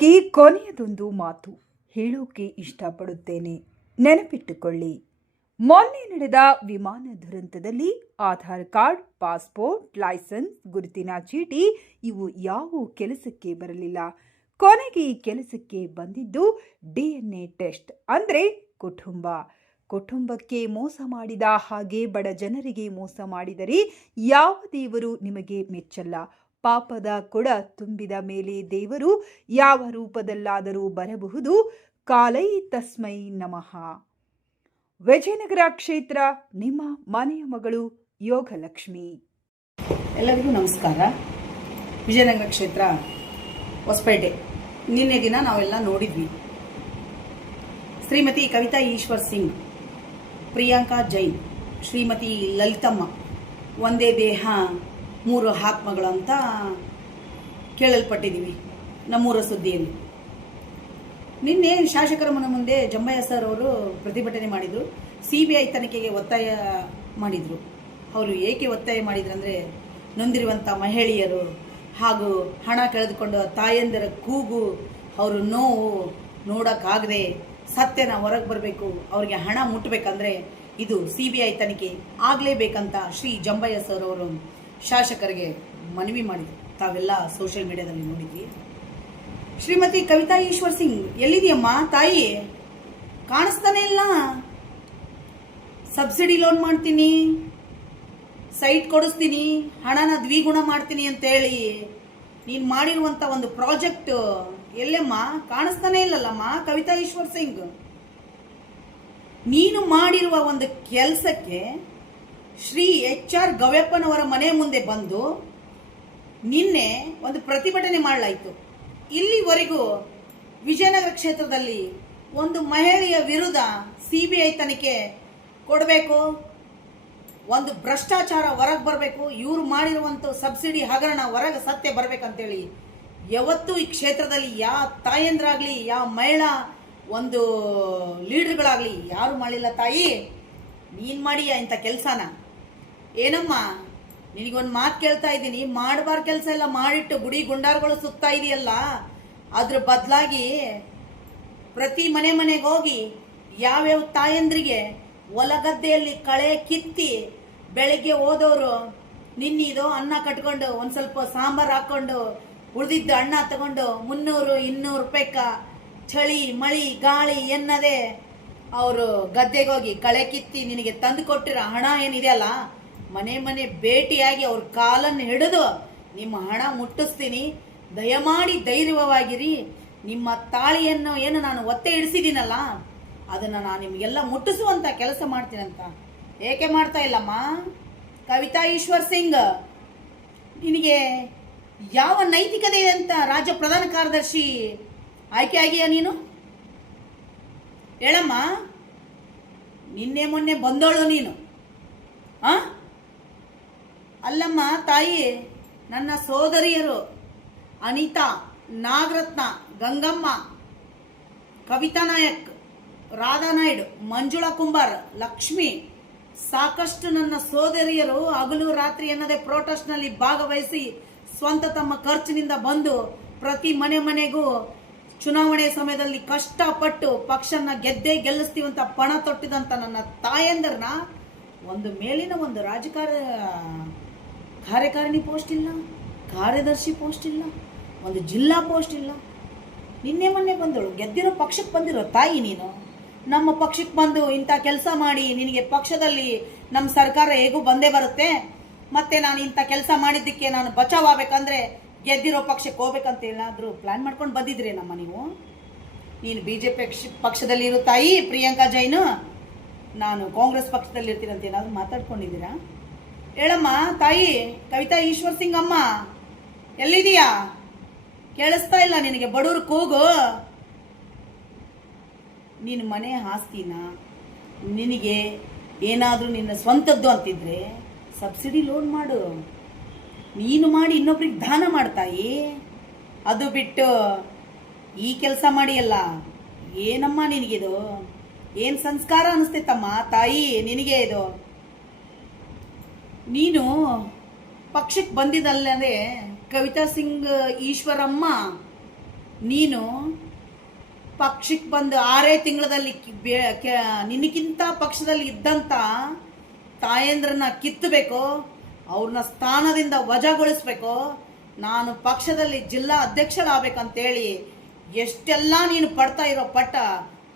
ನಿಮಗಾಗಿ ಕೊನೆಯದೊಂದು ಮಾತು ಹೇಳೋಕೆ ಇಷ್ಟಪಡುತ್ತೇನೆ. ನೆನಪಿಟ್ಟುಕೊಳ್ಳಿ, ಮೊನ್ನೆ ನಡೆದ ವಿಮಾನ ದುರಂತದಲ್ಲಿ ಆಧಾರ್ ಕಾರ್ಡ್, ಪಾಸ್ಪೋರ್ಟ್, ಲೈಸೆನ್ಸ್, ಗುರುತಿನ ಚೀಟಿ ಇವು ಯಾವ ಕೆಲಸಕ್ಕೆ ಬರಲಿಲ್ಲ. ಕೊನೆಗೆ ಈ ಕೆಲಸಕ್ಕೆ ಬಂದಿದ್ದು DNA ಟೆಸ್ಟ್. ಅಂದರೆ ಕುಟುಂಬಕ್ಕೆ ಮೋಸ ಮಾಡಿದ ಹಾಗೆ ಬಡ ಜನರಿಗೆ ಮೋಸ ಮಾಡಿದರೆ ಯಾವ ದೇವರು ನಿಮಗೆ ಮೆಚ್ಚಲ್ಲ. ಪಾಪದ ಕೊಡ ತುಂಬಿದ ಮೇಲೆ ದೇವರು ಯಾವ ರೂಪದಲ್ಲಾದರೂ ಬರಬಹುದು. ಕಾಲೈ ತಸ್ಮೈ ನಮಃ. ವಿಜಯನಗರ ಕ್ಷೇತ್ರ, ನಿಮ್ಮ ಮನೆಯ ಮಗಳು ಯೋಗಲಕ್ಷ್ಮಿ. ಎಲ್ಲರಿಗೂ ನಮಸ್ಕಾರ. ವಿಜಯನಗರ ಕ್ಷೇತ್ರ ಹೊಸಪೇಟೆ. ನಿನ್ನೆ ದಿನ ನಾವೆಲ್ಲ ನೋಡಿದ್ವಿ. ಶ್ರೀಮತಿ ಕವಿತಾ ಈಶ್ವರ್ ಸಿಂಗ್, ಪ್ರಿಯಾಂಕಾ ಜೈನ್, ಶ್ರೀಮತಿ ಲಲಿತಮ್ಮ ಒಂದೇ ದೇಹ ಮೂರು ಆತ್ಮಗಳು ಅಂತ ಕೇಳಲ್ಪಟ್ಟಿದ್ದೀವಿ ನಮ್ಮೂರ ಸುದ್ದಿಯಲ್ಲಿ. ನಿನ್ನೆ ಶಾಸಕರ ಮನೆ ಮುಂದೆ ಜಂಬಯ್ಯ ಸರ್ ಅವರು ಪ್ರತಿಭಟನೆ ಮಾಡಿದರು. CBI ತನಿಖೆಗೆ ಒತ್ತಾಯ ಮಾಡಿದರು. ಅವರು ಏಕೆ ಒತ್ತಾಯ ಮಾಡಿದ್ರು ಅಂದರೆ, ನೊಂದಿರುವಂಥ ಮಹಿಳೆಯರು ಹಾಗೂ ಹಣ ಕಳೆದುಕೊಂಡ ತಾಯಂದಿರ ಕೂಗು, ಅವರು ನೋವು ನೋಡೋಕ್ಕಾಗದೆ ಸತ್ಯನ ಹೊರಗೆ ಬರಬೇಕು, ಅವರಿಗೆ ಹಣ ಮುಟ್ಟಬೇಕಂದ್ರೆ ಇದು CBI ತನಿಖೆ ಆಗಲೇಬೇಕಂತ ಶ್ರೀ ಜಂಬಯ್ಯ ಸರ್ ಅವರು ಶಾಸಕರಿಗೆ ಮನವಿ ಮಾಡಿದರು. ತಾವೆಲ್ಲ ಸೋಷಿಯಲ್ ಮೀಡಿಯಾದಲ್ಲಿ ನೋಡಿದ್ವಿ. ಶ್ರೀಮತಿ ಕವಿತಾ ಈಶ್ವರ್ ಸಿಂಗ್ ಎಲ್ಲಿದೆಯಮ್ಮ ತಾಯಿ? ಕಾಣಿಸ್ತಾನೆ ಇಲ್ಲ. ಸಬ್ಸಿಡಿ ಲೋನ್ ಮಾಡ್ತೀನಿ, ಸೈಟ್ ಕೊಡಿಸ್ತೀನಿ, ಹಣನ ದ್ವಿಗುಣ ಮಾಡ್ತೀನಿ ಅಂತೇಳಿ ನೀನು ಮಾಡಿರುವಂಥ ಒಂದು ಪ್ರಾಜೆಕ್ಟ್ ಎಲ್ಲಮ್ಮ? ಕಾಣಿಸ್ತಾನೆ ಇಲ್ಲಲ್ಲಮ್ಮ ಕವಿತಾ ಈಶ್ವರ್ ಸಿಂಗ್. ನೀನು ಮಾಡಿರುವ ಒಂದು ಕೆಲಸಕ್ಕೆ ಶ್ರೀ HR ಗವ್ಯಪ್ಪನವರ ಮನೆ ಮುಂದೆ ಬಂದು ನಿನ್ನೆ ಒಂದು ಪ್ರತಿಭಟನೆ ಮಾಡಲಾಯಿತು. ಇಲ್ಲಿವರೆಗೂ ವಿಜಯನಗರ ಕ್ಷೇತ್ರದಲ್ಲಿ ಒಂದು ಮಹಿಳೆಯ ವಿರುದ್ಧ CBI ತನಿಖೆ ಕೊಡಬೇಕು, ಒಂದು ಭ್ರಷ್ಟಾಚಾರ ಹೊರಗೆ ಬರಬೇಕು, ಇವರು ಮಾಡಿರುವಂಥ ಸಬ್ಸಿಡಿ ಹಗರಣ ಹೊರಗೆ ಸತ್ಯ ಬರಬೇಕಂತೇಳಿ ಯಾವತ್ತೂ ಈ ಕ್ಷೇತ್ರದಲ್ಲಿ ಯಾವ ತಾಯಂದ್ರಾಗಲಿ ಯಾವ ಮಹಿಳಾ ಒಂದು ಲೀಡರ್ಗಳಾಗಲಿ ಯಾರು ಮಾಡಿಲ್ಲ. ತಾಯಿ, ನೀನು ಮಾಡಿಯ ಇಂಥ ಕೆಲಸನ? ಏನಮ್ಮ, ನಿನಗೊಂದು ಮಾತು ಕೇಳ್ತಾ ಇದ್ದೀನಿ. ಮಾಡಬಾರ ಕೆಲಸ ಎಲ್ಲ ಮಾಡಿಟ್ಟು ಗುಡಿ ಗುಂಡಾರ್ಗಳು ಸುತ್ತಾ ಇದೆಯಲ್ಲ, ಅದ್ರ ಬದಲಾಗಿ ಪ್ರತಿ ಮನೆಗೆ ಹೋಗಿ ಯಾವ್ಯಾವ ತಾಯಂದ್ರಿಗೆ ಹೊಲಗದ್ದೆಯಲ್ಲಿ ಕಳೆ ಕಿತ್ತಿ ಬೆಳಗ್ಗೆ ಹೋದವರು ನಿನ್ನಿದು ಅನ್ನ ಕಟ್ಕೊಂಡು ಒಂದು ಸ್ವಲ್ಪ ಸಾಂಬಾರು ಹಾಕ್ಕೊಂಡು ಉಳಿದಿದ್ದು ಅನ್ನ ತಗೊಂಡು 300-200 ರೂಪಾಯಿಕ ಚಳಿ ಮಳಿ ಗಾಳಿ ಎನ್ನದೆ ಅವರು ಗದ್ದೆಗೆ ಹೋಗಿ ಕಳೆ ಕಿತ್ತಿ ನಿನಗೆ ತಂದು ಕೊಟ್ಟಿರೋ ಹಣ ಏನಿದೆಯಲ್ಲ, ಮನೆ ಭೇಟಿಯಾಗಿ ಅವ್ರ ಕಾಲನ್ನು ಹಿಡಿದು ನಿಮ್ಮ ಹಣ ಮುಟ್ಟಿಸ್ತೀನಿ. ದಯಮಾಡಿ ಧೈರ್ಯವಾಗಿರಿ. ನಿಮ್ಮ ತಾಳಿಯನ್ನು ಏನು ನಾನು ಒತ್ತೆ ಇಡಿಸಿದ್ದೀನಲ್ಲ, ಅದನ್ನು ನಾನು ನಿಮಗೆಲ್ಲ ಮುಟ್ಟಿಸುವಂಥ ಕೆಲಸ ಮಾಡ್ತೀನಂತ ಏಕೆ ಮಾಡ್ತಾ ಇಲ್ಲಮ್ಮ ಕವಿತಾ ಈಶ್ವರ್ ಸಿಂಗ್? ನಿನಗೆ ಯಾವ ನೈತಿಕತೆ ಅಂತ ರಾಜ್ಯ ಪ್ರಧಾನ ಕಾರ್ಯದರ್ಶಿ ಆಯ್ಕೆ ಆಗಿಯಾ ನೀನು? ಹೇಳಮ್ಮ. ನಿನ್ನೆ ಮೊನ್ನೆ ಬಂದೋಳು ನೀನು. ಅಲ್ಲಮ್ಮ ತಾಯಿ, ನನ್ನ ಸೋದರಿಯರು ಅನಿತಾ, ನಾಗರತ್ನ, ಗಂಗಮ್ಮ, ಕವಿತಾ ನಾಯಕ್, ರಾಧಾ ನಾಯ್ಡು, ಮಂಜುಳಾ ಕುಂಬಾರ್, ಲಕ್ಷ್ಮಿ, ಸಾಕಷ್ಟು ನನ್ನ ಸೋದರಿಯರು ಹಗಲು ರಾತ್ರಿ ಎನ್ನದೆ ಪ್ರೊಟೆಸ್ಟ್ನಲ್ಲಿ ಭಾಗವಹಿಸಿ ಸ್ವಂತ ತಮ್ಮ ಖರ್ಚಿನಿಂದ ಬಂದು ಪ್ರತಿ ಮನೆಗೂ ಚುನಾವಣೆ ಸಮಯದಲ್ಲಿ ಕಷ್ಟಪಟ್ಟು ಪಕ್ಷನ ಗೆಲ್ಲಿಸ್ತೀವಂತ ಪಣ ತೊಟ್ಟಿದಂತ ನನ್ನ ತಾಯಂದರನ್ನ ಒಂದು ಮೇಲಿನ ಒಂದು ಕಾರ್ಯಕಾರಿಣಿ ಪೋಸ್ಟ್ ಇಲ್ಲ, ಕಾರ್ಯದರ್ಶಿ ಪೋಸ್ಟ್ ಇಲ್ಲ, ಒಂದು ಜಿಲ್ಲಾ ಪೋಸ್ಟ್ ಇಲ್ಲ. ನಿನ್ನೆ ಮೊನ್ನೆ ಬಂದಳು, ಗೆದ್ದಿರೋ ಪಕ್ಷಕ್ಕೆ ಬಂದಿರೋ ತಾಯಿ ನೀನು. ನಮ್ಮ ಪಕ್ಷಕ್ಕೆ ಬಂದು ಇಂಥ ಕೆಲಸ ಮಾಡಿ ನಿನಗೆ ಪಕ್ಷದಲ್ಲಿ ನಮ್ಮ ಸರ್ಕಾರ ಹೇಗೂ ಬಂದೇ ಬರುತ್ತೆ. ಮತ್ತೆ ನಾನು ಇಂಥ ಕೆಲಸ ಮಾಡಿದ್ದಕ್ಕೆ ನಾನು ಬಚಾವ್ ಆಗ್ಬೇಕಂದ್ರೆ ಗೆದ್ದಿರೋ ಪಕ್ಷಕ್ಕೆ ಹೋಗ್ಬೇಕಂತ ಏನಾದರೂ ಪ್ಲಾನ್ ಮಾಡ್ಕೊಂಡು ಬಂದಿದ್ರೇನಮ್ಮ ನೀವು? ನೀನು BJP ಪಕ್ಷದಲ್ಲಿ ಇರೋ ತಾಯಿ ಪ್ರಿಯಾಂಕಾ ಜೈನ್, ನಾನು ಕಾಂಗ್ರೆಸ್ ಪಕ್ಷದಲ್ಲಿ ಇರ್ತೀನಿ ಅಂತ ಏನಾದರೂ ಮಾತಾಡ್ಕೊಂಡಿದ್ದೀರಾ? ಹೇಳಮ್ಮ ತಾಯಿ ಕವಿತಾ ಈಶ್ವರ್ ಸಿಂಗ್ ಅಮ್ಮ, ಎಲ್ಲಿದೀಯಾ? ಕೇಳಿಸ್ತಾ ಇಲ್ಲ ನಿನಗೆ ಬಡವ್ರ ಕೂಗು? ನಿನ್ನ ಮನೆ ಆಸ್ತಿನ ನಿನಗೆ ಏನಾದರೂ ನಿನ್ನ ಸ್ವಂತದ್ದು ಅಂತಿದ್ರೆ ಸಬ್ಸಿಡಿ ಲೋನ್ ಮಾಡು. ನೀನು ಮಾಡಿ ಇನ್ನೊಬ್ರಿಗೆ ದಾನ ಮಾಡ್ತಾಯಿ. ಅದು ಬಿಟ್ಟು ಈ ಕೆಲಸ ಮಾಡಿಯಲ್ಲ, ಏನಮ್ಮ ನಿನಗಿದು? ಏನು ಸಂಸ್ಕಾರ ಅನಿಸ್ತೈತಮ್ಮ ತಾಯಿ ನಿನಗೆ ಇದು? ನೀನು ಪಕ್ಷಕ್ಕೆ ಬಂದಿದ್ದಲ್ಲದೆ ಕವಿತಾ ಸಿಂಗ್ ಈಶ್ವರಮ್ಮ ನೀನು ಪಕ್ಷಕ್ಕೆ ಬಂದು 6 ತಿಂಗಳಲ್ಲಿ ನಿನಗಿಂತ ಪಕ್ಷದಲ್ಲಿ ಇದ್ದಂಥ ತಾಯಂದ್ರನ್ನ ಕಿತ್ತಬೇಕು, ಅವ್ರನ್ನ ಸ್ಥಾನದಿಂದ ವಜಾಗೊಳಿಸ್ಬೇಕು, ನಾನು ಪಕ್ಷದಲ್ಲಿ ಜಿಲ್ಲಾ ಅಧ್ಯಕ್ಷಳಾಗಬೇಕಂತೇಳಿ ಎಷ್ಟೆಲ್ಲ ನೀನು ಪಡ್ತಾ ಇರೋ ಪಟ್ಟ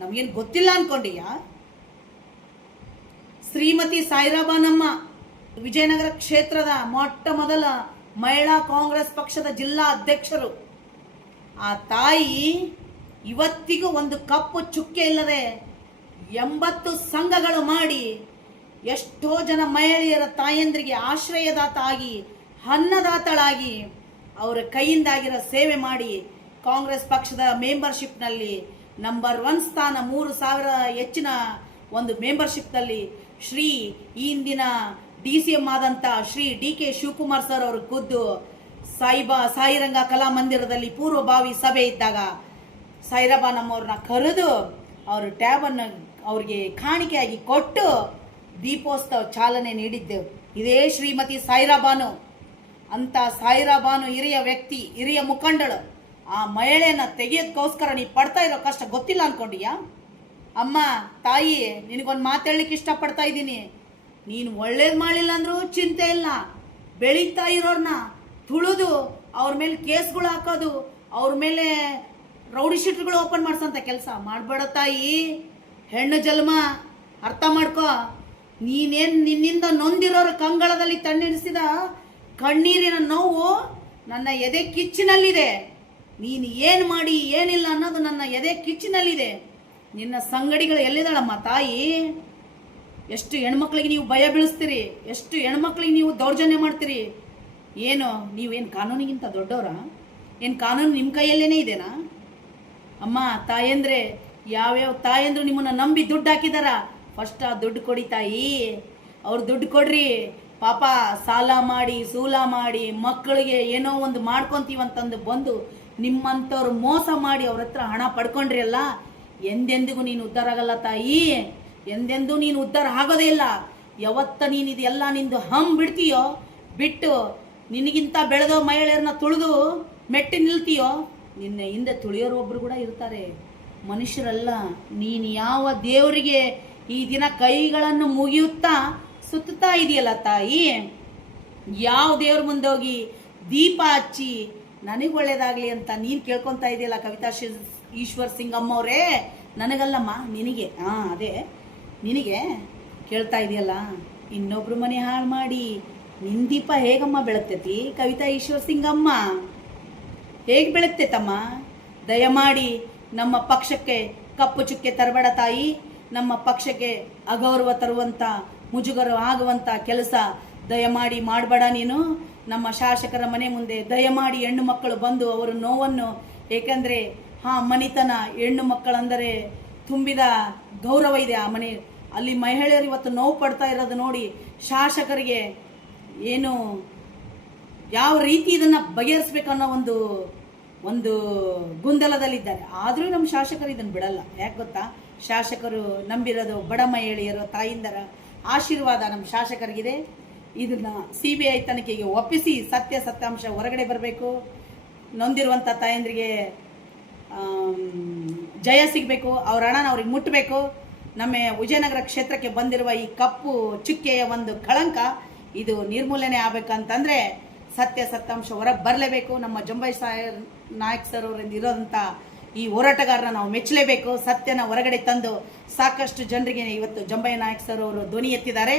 ನಮಗೇನು ಗೊತ್ತಿಲ್ಲ ಅನ್ಕೊಂಡಿಯಾ? ಶ್ರೀಮತಿ ಸಾಯಿರಾಬಾನಮ್ಮ ವಿಜಯನಗರ ಕ್ಷೇತ್ರದ ಮೊಟ್ಟ ಮೊದಲ ಮಹಿಳಾ ಕಾಂಗ್ರೆಸ್ ಪಕ್ಷದ ಜಿಲ್ಲಾ ಅಧ್ಯಕ್ಷರು. ಆ ತಾಯಿ ಇವತ್ತಿಗೂ ಒಂದು ಕಪ್ಪು ಚುಕ್ಕೆ ಇಲ್ಲದೆ 80 ಸಂಘಗಳು ಮಾಡಿ ಎಷ್ಟೋ ಜನ ಮಹಿಳೆಯರ ತಾಯಂದ್ರಿಗೆ ಆಶ್ರಯದಾತ ಆಗಿ ಅನ್ನದಾತಳಾಗಿ ಅವರ ಕೈಯಿಂದಾಗಿರೋ ಸೇವೆ ಮಾಡಿ ಕಾಂಗ್ರೆಸ್ ಪಕ್ಷದ ಮೆಂಬರ್ಶಿಪ್ನಲ್ಲಿ ನಂಬರ್ 1 ಸ್ಥಾನ 3,000 ಹೆಚ್ಚಿನ ಒಂದು ಮೆಂಬರ್ಶಿಪ್ನಲ್ಲಿ ಶ್ರೀ ಇಂದಿನ DCM ಆದಂಥ ಶ್ರೀ DK ಶಿವಕುಮಾರ್ ಸರ್ ಅವರು ಖುದ್ದು ಸಾಯಿರಂಗ ಕಲಾ ಮಂದಿರದಲ್ಲಿ ಪೂರ್ವಭಾವಿ ಸಭೆ ಇದ್ದಾಗ ಸಾಯಿರಾಬಾ ನಮ್ಮವ್ರನ್ನ ಕರೆದು ಅವರು ಟ್ಯಾಬನ್ನು ಅವ್ರಿಗೆ ಕಾಣಿಕೆಯಾಗಿ ಕೊಟ್ಟು ದೀಪೋತ್ಸವ ಚಾಲನೆ ನೀಡಿದ್ದೆವು. ಇದೇ ಶ್ರೀಮತಿ ಸಾಯಿರಾಬಾನು ಅಂತ ಸಾಯಿರಾಬಾನು ಹಿರಿಯ ವ್ಯಕ್ತಿ, ಹಿರಿಯ ಮುಖಂಡಳು. ಆ ಮಹಿಳೆಯನ್ನ ತೆಗೆಯೋದಕ್ಕೋಸ್ಕರ ನೀ ಪಡ್ತಾ ಇರೋ ಕಷ್ಟ ಗೊತ್ತಿಲ್ಲ ಅನ್ಕೊಂಡಿಯಾ? ಅಮ್ಮ ತಾಯಿ, ನಿನಗೊಂದು ಮಾತು ಹೇಳಲಿಕ್ಕೆ ಇಷ್ಟಪಡ್ತಾ ಇದ್ದೀನಿ. ನೀನು ಒಳ್ಳೇದು ಮಾಡಲಿಲ್ಲ ಅಂದ್ರೂ ಚಿಂತೆ ಇಲ್ಲ. ಬೆಳೀತಾ ಇರೋರ್ನ ತುಳಿದು ಅವ್ರ ಮೇಲೆ ಕೇಸ್ಗಳು ಹಾಕೋದು, ಅವ್ರ ಮೇಲೆ ರೌಡಿ ಶೀಟ್ಗಳು ಓಪನ್ ಮಾಡಿಸೋಂಥ ಕೆಲಸ ಮಾಡಬೇಡ ತಾಯಿ. ಹೆಣ್ಣು ಜನ್ಮ ಅರ್ಥ ಮಾಡ್ಕೋ. ನಿನ್ನಿಂದ ನೊಂದಿರೋರ ಕಂಗಳದಲ್ಲಿ ತಣ್ಣೀರಿಸಿದ ಕಣ್ಣೀರಿನ ನೋವು ನನ್ನ ಎದೆ ಕಿಚ್ಚಿನಲ್ಲಿದೆ. ನೀನು ಏನು ಮಾಡಿ ಏನಿಲ್ಲ ಅನ್ನೋದು ನನ್ನ ಎದೆ ಕಿಚ್ಚಿನಲ್ಲಿದೆ. ನಿನ್ನ ಸಂಗಡಿಗಳು ಎಲ್ಲಿದ್ದಾಳಮ್ಮ ತಾಯಿ? ಎಷ್ಟು ಹೆಣ್ಮಕ್ಳಿಗೆ ನೀವು ಭಯ ಬೀಳಿಸ್ತೀರಿ, ಎಷ್ಟು ಹೆಣ್ಮಕ್ಳಿಗೆ ನೀವು ದೌರ್ಜನ್ಯ ಮಾಡ್ತೀರಿ. ನೀವೇನು ಕಾನೂನಿಗಿಂತ ದೊಡ್ಡವರ? ಏನು ಕಾನೂನು ನಿಮ್ಮ ಕೈಯಲ್ಲೇನೇ ಇದೆನಾ? ಅಮ್ಮ ತಾಯಂದ್ರೆ, ಯಾವ್ಯಾವ ತಾಯಂದ್ರು ನಿಮ್ಮನ್ನ ನಂಬಿ ದುಡ್ಡು ಹಾಕಿದಾರ, ಫಸ್ಟ್ ಆ ದುಡ್ಡು ಕೊಡಿ ತಾಯಿ. ಅವ್ರು ದುಡ್ಡು ಕೊಡ್ರಿ. ಪಾಪ ಸಾಲ ಮಾಡಿ ಸೂಲ ಮಾಡಿ ಮಕ್ಕಳಿಗೆ ಏನೋ ಒಂದು ಮಾಡ್ಕೊಂತೀವಂತಂದು ಬಂದು ನಿಮ್ಮಂಥವ್ರು ಮೋಸ ಮಾಡಿ ಅವ್ರ ಹತ್ರ ಹಣ ಪಡ್ಕೊಂಡ್ರಿ ಅಲ್ಲ, ಎಂದೆಂದಿಗೂ ನೀನು ಉದ್ಧಾರ ಆಗಲ್ಲ ತಾಯಿ. ಎಂದೆಂದೂ ನೀನು ಉದ್ಧಾರ ಆಗೋದೇ ಇಲ್ಲ. ಯಾವತ್ತ ನೀನು ಇದೆಲ್ಲ ನಿಂದು ಬಿಡ್ತೀಯೋ, ಬಿಟ್ಟು ನಿನಗಿಂತ ಬೆಳೆದೋ ಮಹಿಳೆಯರನ್ನ ತುಳಿದು ಮೆಟ್ಟಿ ನಿಲ್ತೀಯೋ, ನಿನ್ನ ಹಿಂದೆ ತುಳಿಯೋರು ಒಬ್ರು ಕೂಡ ಇರ್ತಾರೆ, ಮನುಷ್ಯರಲ್ಲ. ನೀನು ಯಾವ ದೇವರಿಗೆ ಈ ದಿನ ಕೈಗಳನ್ನು ಮುಗಿಯುತ್ತಾ ಸುತ್ತಾ ಇದೆಯಲ್ಲ ತಾಯಿ, ಯಾವ ದೇವ್ರ ಮುಂದೆ ಹೋಗಿ ದೀಪ ಹಚ್ಚಿ ನನಗೆ ಒಳ್ಳೇದಾಗ್ಲಿ ಅಂತ ನೀನು ಕೇಳ್ಕೊತಾ ಇದೆಯಲ್ಲ ಕವಿತಾ ಈಶ್ವರ್ ಸಿಂಗ್ ಅಮ್ಮವ್ರೇ, ನನಗಲ್ಲಮ್ಮ ನಿನಗೆ. ಅದೇ ನಿನಗೆ ಕೇಳ್ತಾ ಇದೆಯಲ್ಲ. ಇನ್ನೊಬ್ರು ಮನೆ ಹಾಳು ಮಾಡಿ ನಿನ್ನ ದೀಪ ಹೇಗಮ್ಮ ಬೆಳಗ್ತೈತಿ ಕವಿತಾ ಈಶ್ವರ್ ಸಿಂಗ್ ಅಮ್ಮ? ಹೇಗೆ ಬೆಳಗ್ತೆ ತಮ್ಮ? ದಯಮಾಡಿ ನಮ್ಮ ಪಕ್ಷಕ್ಕೆ ಕಪ್ಪು ಚುಕ್ಕೆ ತರಬೇಡ ತಾಯಿ. ನಮ್ಮ ಪಕ್ಷಕ್ಕೆ ಅಗೌರವ ತರುವಂಥ, ಮುಜುಗರ ಆಗುವಂಥ ಕೆಲಸ ದಯಮಾಡಿ ಮಾಡಬೇಡ ನೀನು. ನಮ್ಮ ಶಾಸಕರ ಮನೆ ಮುಂದೆ ದಯಮಾಡಿ ಹೆಣ್ಣು ಮಕ್ಕಳು ಬಂದು ಅವರ ನೋವನ್ನು, ಏಕೆಂದರೆ ಮನಿತನ ಹೆಣ್ಣು ಮಕ್ಕಳಂದರೆ ತುಂಬಿದ ಗೌರವ ಇದೆ ಆ ಮನೆ. ಅಲ್ಲಿ ಮಹಿಳೆಯರು ಇವತ್ತು ನೋವು ಪಡ್ತಾ ಇರೋದು ನೋಡಿ ಶಾಸಕರಿಗೆ ಯಾವ ರೀತಿ ಇದನ್ನು ಬಗೆಹರಿಸ್ಬೇಕನ್ನೋ ಒಂದು ಗೊಂದಲದಲ್ಲಿದ್ದಾರೆ. ಆದರೂ ನಮ್ಮ ಶಾಸಕರು ಇದನ್ನು ಬಿಡಲ್ಲ. ಯಾಕೆ ಗೊತ್ತಾ? ಶಾಸಕರು ನಂಬಿರೋದು ಬಡ ಮಹಿಳೆಯರು, ತಾಯಿಂದರ ಆಶೀರ್ವಾದ ನಮ್ಮ ಶಾಸಕರಿಗಿದೆ. ಇದನ್ನು CBI ತನಿಖೆಗೆ ಒಪ್ಪಿಸಿ ಸತ್ಯಾಂಶ ಹೊರಗಡೆ ಬರಬೇಕು. ನೊಂದಿರುವಂಥ ತಾಯಂದ್ರಿಗೆ ಜಯ ಸಿಗಬೇಕು. ಅವ್ರ ಹಣನ ಅವ್ರಿಗೆ ಮುಟ್ಟಬೇಕು. ನಮ್ಮ ವಿಜಯನಗರ ಕ್ಷೇತ್ರಕ್ಕೆ ಬಂದಿರುವ ಈ ಕಪ್ಪು ಚುಕ್ಕೆಯ ಒಂದು ಕಳಂಕ ಇದು ನಿರ್ಮೂಲನೆ ಆಗಬೇಕಂತಂದರೆ ಸತ್ಯಾಂಶ ಹೊರಗೆ ಬರಲೇಬೇಕು. ನಮ್ಮ ಜಂಬೈ ನಾಯಕ್ ಸರ್ ಅವರಿಂದ ಇರೋದಂಥ ಈ ಹೋರಾಟಗಾರನ ನಾವು ಮೆಚ್ಚಲೇಬೇಕು. ಸತ್ಯನ ಹೊರಗಡೆ ತಂದು ಸಾಕಷ್ಟು ಜನರಿಗೆ ಇವತ್ತು ಜಂಬೈ ನಾಯಕ್ ಸರ್ ಅವರು ಧ್ವನಿ ಎತ್ತಿದ್ದಾರೆ.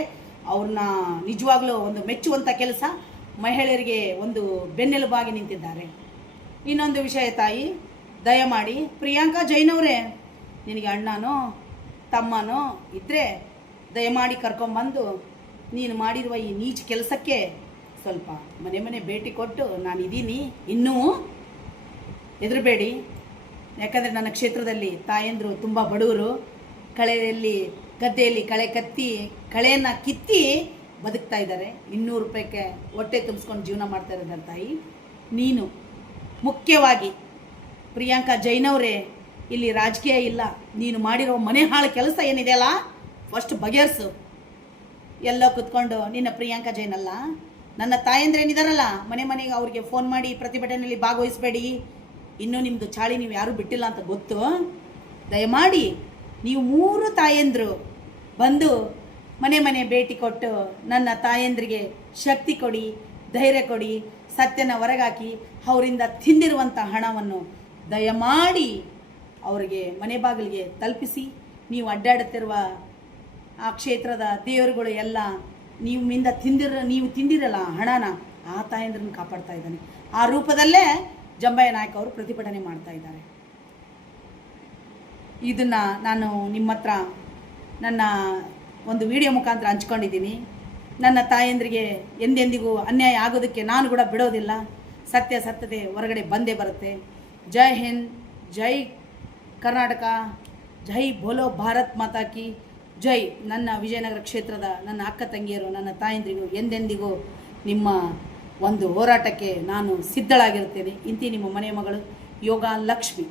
ಅವ್ರನ್ನ ನಿಜವಾಗ್ಲೂ ಒಂದು ಮೆಚ್ಚುವಂಥ ಕೆಲಸ. ಮಹಿಳೆಯರಿಗೆ ಒಂದು ಬೆನ್ನೆಲುಬಾಗಿ ನಿಂತಿದ್ದಾರೆ. ಇನ್ನೊಂದು ವಿಷಯ ತಾಯಿ, ದಯಮಾಡಿ ಪ್ರಿಯಾಂಕಾ ಜೈನ್ ಅವರೇ, ನಿನಗೆ ಅಣ್ಣನೋ ತಮ್ಮನೋ ಇದ್ದರೆ ದಯಮಾಡಿ ಕರ್ಕೊಂಬಂದು ನೀನು ಮಾಡಿರುವ ಈ ನೀಚ ಕೆಲಸಕ್ಕೆ ಸ್ವಲ್ಪ ಮನೆ ಭೇಟಿ ಕೊಟ್ಟು ನಾನಿದ್ದೀನಿ, ಇನ್ನೂ ಹೆದರಬೇಡಿ. ಯಾಕಂದರೆ ನನ್ನ ಕ್ಷೇತ್ರದಲ್ಲಿ ತಾಯಂದರು ತುಂಬ ಬಡವರು, ಗದ್ದೆಯಲ್ಲಿ ಕಳೆಯನ್ನು ಕಿತ್ತಿ ಬದುಕ್ತಾ ಇದ್ದಾರೆ. 200 ರೂಪಾಯಿಗೆ ಹೊಟ್ಟೆ ತುಂಬಿಸ್ಕೊಂಡು ಜೀವನ ಮಾಡ್ತಾ ಇದ್ದಾರೆ ತಾಯಿ. ನೀನು ಮುಖ್ಯವಾಗಿ ಪ್ರಿಯಾಂಕಾ ಜೈನವರೇ, ಇಲ್ಲಿ ರಾಜಕೀಯ ಇಲ್ಲ. ನೀನು ಮಾಡಿರೋ ಮನೆ ಹಾಳು ಕೆಲಸ ಏನಿದೆಯಲ್ಲ ಫಸ್ಟ್ ಬಗೆಹರಿಸು. ಎಲ್ಲೋ ಕುತ್ಕೊಂಡು ನಿನ್ನ ಪ್ರಿಯಾಂಕಾ ಜೈನ್ ಅಲ್ಲ, ನನ್ನ ತಾಯಂದ್ರೇನಿದಾರಲ್ಲ ಮನೆಗೆ ಅವ್ರಿಗೆ ಫೋನ್ ಮಾಡಿ ಪ್ರತಿಭಟನೆಯಲ್ಲಿ ಭಾಗವಹಿಸಬೇಡಿ, ಇನ್ನೂ ನಿಮ್ಮದು ಚಾಳಿ ನೀವು ಯಾರೂ ಬಿಟ್ಟಿಲ್ಲ ಅಂತ ಗೊತ್ತು. ದಯಮಾಡಿ ನೀವು 3 ತಾಯಂದರು ಬಂದು ಮನೆ ಮನೆ ಭೇಟಿ ಕೊಟ್ಟು ನನ್ನ ತಾಯಂದ್ರಿಗೆ ಶಕ್ತಿ ಕೊಡಿ, ಧೈರ್ಯ ಕೊಡಿ, ಸತ್ಯನ ಹೊರಗಾಕಿ ಅವರಿಂದ ತಿಂದಿರುವಂಥ ಹಣವನ್ನು ದಯಮಾಡಿ ಅವರಿಗೆ ಮನೆ ಬಾಗಿಲಿಗೆ ತಲುಪಿಸಿ. ನೀವು ಅಡ್ಡಾಡುತ್ತಿರುವ ಆ ಕ್ಷೇತ್ರದ ದೇವರುಗಳು ಎಲ್ಲ ನೀವು ತಿಂದಿರಲ್ಲ ಹಣನ, ಆ ತಾಯಂದ್ರನ್ನ ಕಾಪಾಡ್ತಾ ಇದ್ದಾನೆ. ಆ ರೂಪದಲ್ಲೇ ಜಂಬಯ್ಯ ನಾಯಕ್ ಅವರು ಪ್ರತಿಭಟನೆ ಮಾಡ್ತಾ ಇದ್ದಾರೆ. ಇದನ್ನು ನಾನು ನಿಮ್ಮ ಹತ್ರ ನನ್ನ ಒಂದು ವಿಡಿಯೋ ಮುಖಾಂತರ ಹಂಚ್ಕೊಂಡಿದ್ದೀನಿ. ನನ್ನ ತಾಯಂದ್ರಿಗೆ ಎಂದೆಂದಿಗೂ ಅನ್ಯಾಯ ಆಗೋದಕ್ಕೆ ನಾನು ಕೂಡ ಬಿಡೋದಿಲ್ಲ. ಸತ್ಯತೆ ಹೊರಗಡೆ ಬಂದೇ ಬರುತ್ತೆ. ಜೈ ಹಿಂದ್, ಜೈ ಕರ್ನಾಟಕ, ಜೈ ಬೋಲೋ ಭಾರತ್ ಮಾತಾ ಕಿ ಜೈ. ನನ್ನ ವಿಜಯನಗರ ಕ್ಷೇತ್ರದ ನನ್ನ ಅಕ್ಕ ತಂಗಿಯರು, ನನ್ನ ತಾಯಂದ್ರಿಗೂ ಎಂದೆಂದಿಗೂ ನಿಮ್ಮ ಒಂದು ಹೋರಾಟಕ್ಕೆ ನಾನು ಸಿದ್ಧಳಾಗಿರುತ್ತೇನೆ. ಇಂತಿ ನಿಮ್ಮ ಮನೆಯ ಮಗಳು ಯೋಗ ಲಕ್ಷ್ಮಿ.